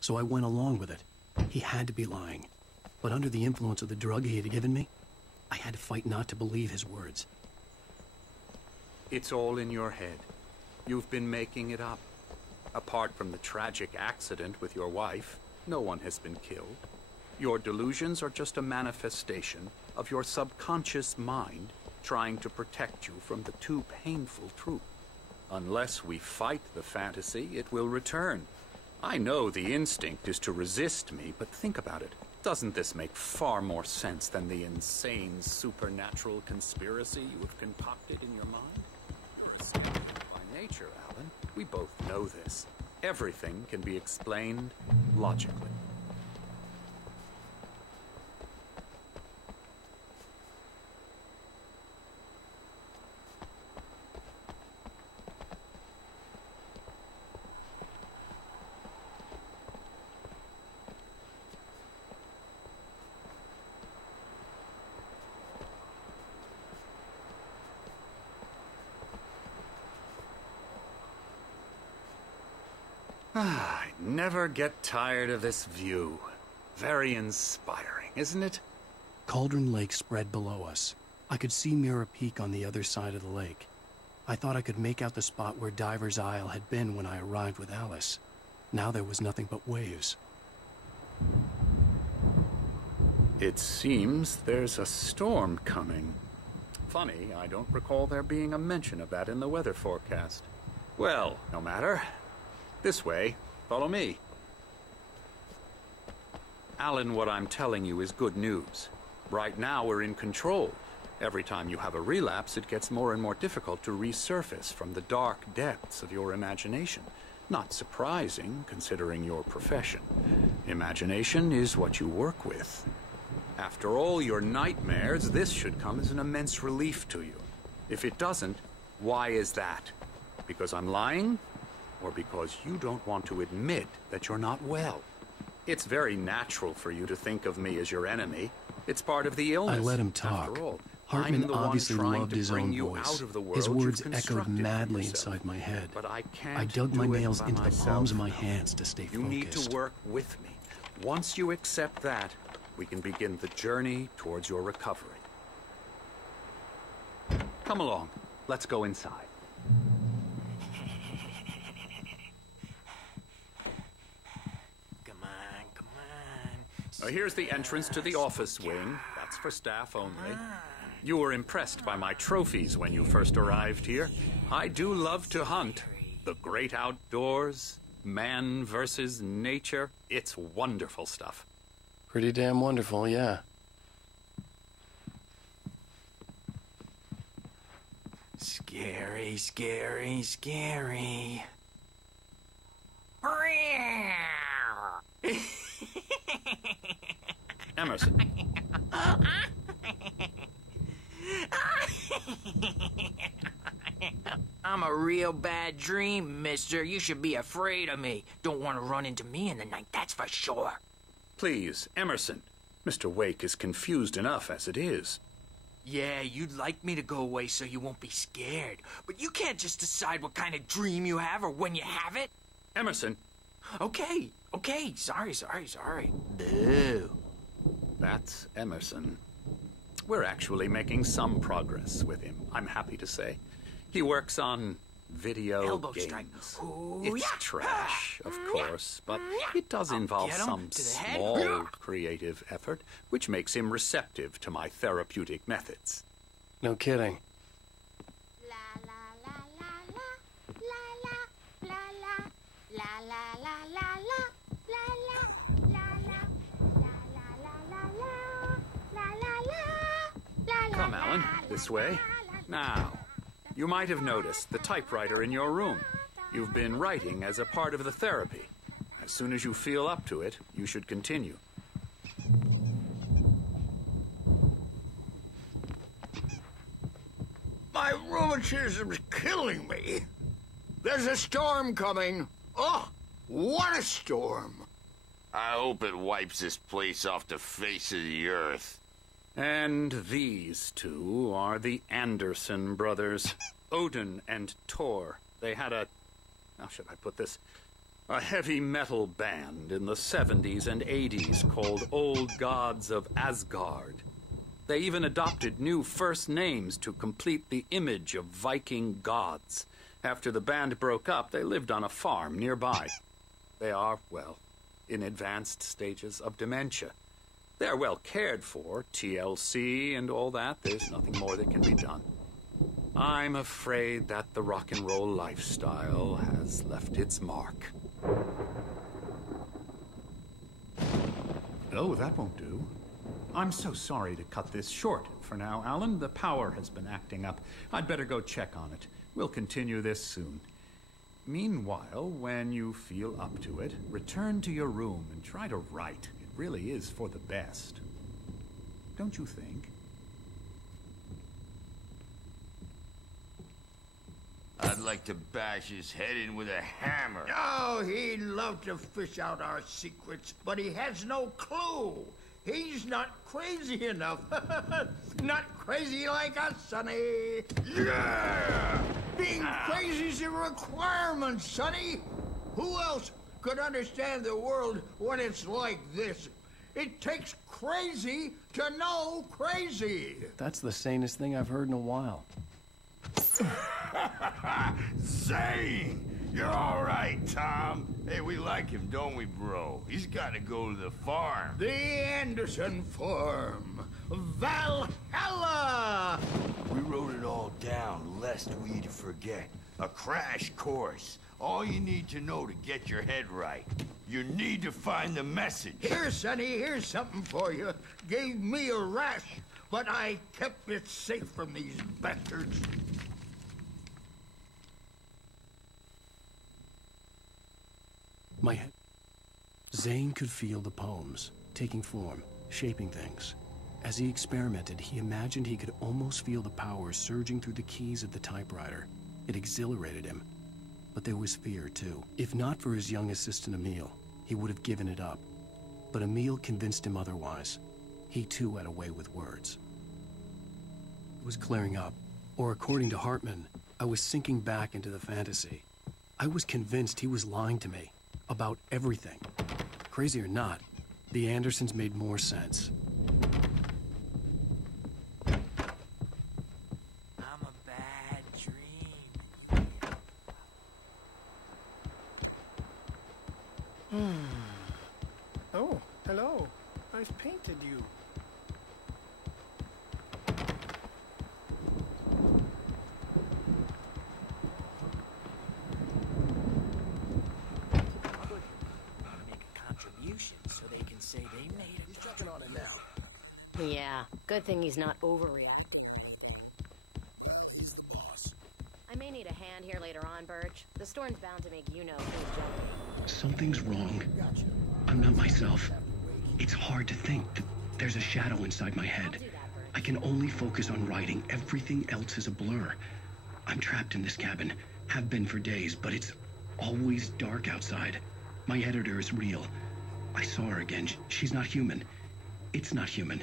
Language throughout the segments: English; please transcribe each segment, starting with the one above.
so I went along with it. He had to be lying. But under the influence of the drug he had given me, I had to fight not to believe his words. It's all in your head. You've been making it up. Apart from the tragic accident with your wife, no one has been killed. Your delusions are just a manifestation of your subconscious mind trying to protect you from the too painful truth. Unless we fight the fantasy, it will return. I know the instinct is to resist me, but think about it. Doesn't this make far more sense than the insane supernatural conspiracy you have concocted in your mind? You're a skeptic by nature, Alan. We both know this. Everything can be explained logically. I never get tired of this view. Very inspiring, isn't it? Cauldron Lake spread below us. I could see Mirror Peak on the other side of the lake. I thought I could make out the spot where Diver's Isle had been when I arrived with Alice. Now there was nothing but waves. It seems there's a storm coming. Funny, I don't recall there being a mention of that in the weather forecast. Well, no matter. This way. Follow me. Alan, what I'm telling you is good news. Right now we're in control. Every time you have a relapse, it gets more and more difficult to resurface from the dark depths of your imagination. Not surprising, considering your profession. Imagination is what you work with. After all your nightmares, this should come as an immense relief to you. If it doesn't, why is that? Because I'm lying? Or because you don't want to admit that you're not well? It's very natural for you to think of me as your enemy. It's part of the illness. I let him talk. After all, Hartman obviously loved his own voice. His words echoed madly inside my head. But I can't I dug my nails into the palms of my hands to stay focused. You need to work with me. Once you accept that, we can begin the journey towards your recovery. Come along. Let's go inside. Here's the entrance to the office wing. That's for staff only. You were impressed by my trophies when you first arrived here. I do love to hunt. The great outdoors, man versus nature. It's wonderful stuff. Pretty damn wonderful, yeah. Scary, scary, scary. Emerson. I'm a real bad dream, mister. You should be afraid of me. Don't want to run into me in the night, that's for sure. Please, Emerson. Mr. Wake is confused enough as it is. Yeah, you'd like me to go away so you won't be scared. But you can't just decide what kind of dream you have or when you have it. Emerson. Okay. Sorry. Boo. That's Emerson. We're actually making some progress with him, I'm happy to say. He works on video Elbow games. strike. Ooh, It's yeah. trash, of course, but it does involve get him some to the head. small creative effort, which makes him receptive to my therapeutic methods. No kidding. Come, Alan, this way. Now, you might have noticed the typewriter in your room. You've been writing as a part of the therapy. As soon as you feel up to it, you should continue. My rheumatism's killing me. There's a storm coming. Oh, what a storm. I hope it wipes this place off the face of the earth. And these two are the Anderson brothers, Odin and Tor. They had a... how should I put this? A heavy metal band in the 70s and 80s called Old Gods of Asgard. They even adopted new first names to complete the image of Viking gods. After the band broke up, they lived on a farm nearby. They are, well, in advanced stages of dementia. They're well cared for, TLC and all that. There's nothing more that can be done. I'm afraid that the rock and roll lifestyle has left its mark. Oh, that won't do. I'm so sorry to cut this short for now, Alan. The power has been acting up. I'd better go check on it. We'll continue this soon. Meanwhile, when you feel up to it, return to your room and try to write. It really is for the best. Don't you think? I'd like to bash his head in with a hammer. Oh, he'd love to fish out our secrets, but he has no clue. He's not crazy enough. Not crazy like us, Sonny. Yeah! Being crazy's a requirement, Sonny. Who else could understand the world when it's like this? It takes crazy to know crazy. That's the sanest thing I've heard in a while. Zane! You're all right, Tom. Hey, we like him, don't we, bro? He's got to go to the farm. The Anderson Farm. Valhalla! We wrote it all down, lest we forget. A crash course. All you need to know to get your head right. You need to find the message. Here, Sonny, here's something for you. Gave me a rash, but I kept it safe from these bastards. My head. Zane could feel the poems, taking form, shaping things. As he experimented, he imagined he could almost feel the power surging through the keys of the typewriter. It exhilarated him. But there was fear, too. If not for his young assistant, Emil, he would have given it up. But Emil convinced him otherwise. He, too, had a way with words. It was clearing up. Or according to Hartman, I was sinking back into the fantasy. I was convinced he was lying to me. About everything. Crazy or not, the Andersons made more sense. I'm a bad dream. Oh, hello. I've painted you. So they can say they made it. He's checking on it now. Yeah, good thing he's not overreacting. Well, he's the boss. I may need a hand here later on, Birch. The storm's bound to make you know who's jumping. Something's wrong. Gotcha. I'm not myself. It's hard to think. There's a shadow inside my I'll head. do that, Birch. I can only focus on writing. Everything else is a blur. I'm trapped in this cabin. Have been for days, but it's always dark outside. My editor is real. I saw her again. She's not human. It's not human.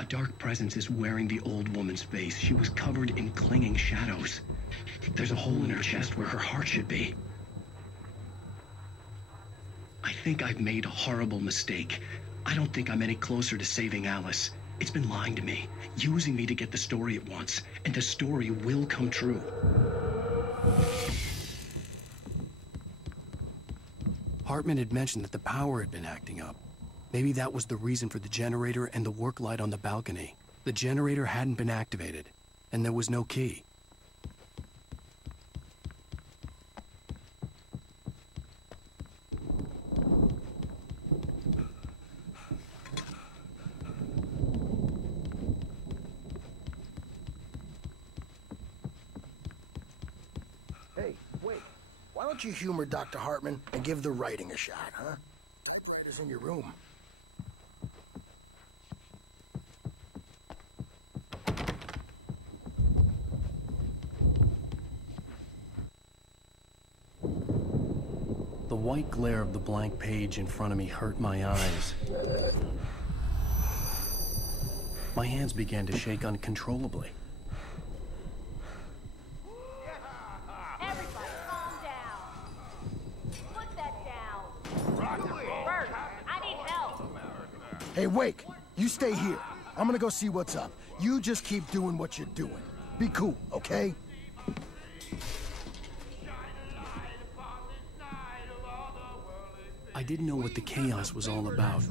A dark presence is wearing the old woman's face. She was covered in clinging shadows. There's a hole in her chest where her heart should be. I think I've made a horrible mistake. I don't think I'm any closer to saving Alice. It's been lying to me, using me to get the story it wants, and the story will come true. Hartman had mentioned that the power had been acting up. Maybe that was the reason for the generator and the work light on the balcony. The generator hadn't been activated, and there was no key. Hey, wait. Why don't you humor Dr. Hartman and give the writing a shot, huh? Typewriter's in your room. The white glare of the blank page in front of me hurt my eyes. My hands began to shake uncontrollably. Everybody, calm down. Put that down. Hey, Wake, you stay here. I'm gonna go see what's up. You just keep doing what you're doing. Be cool, okay? I didn't know what the chaos was all about,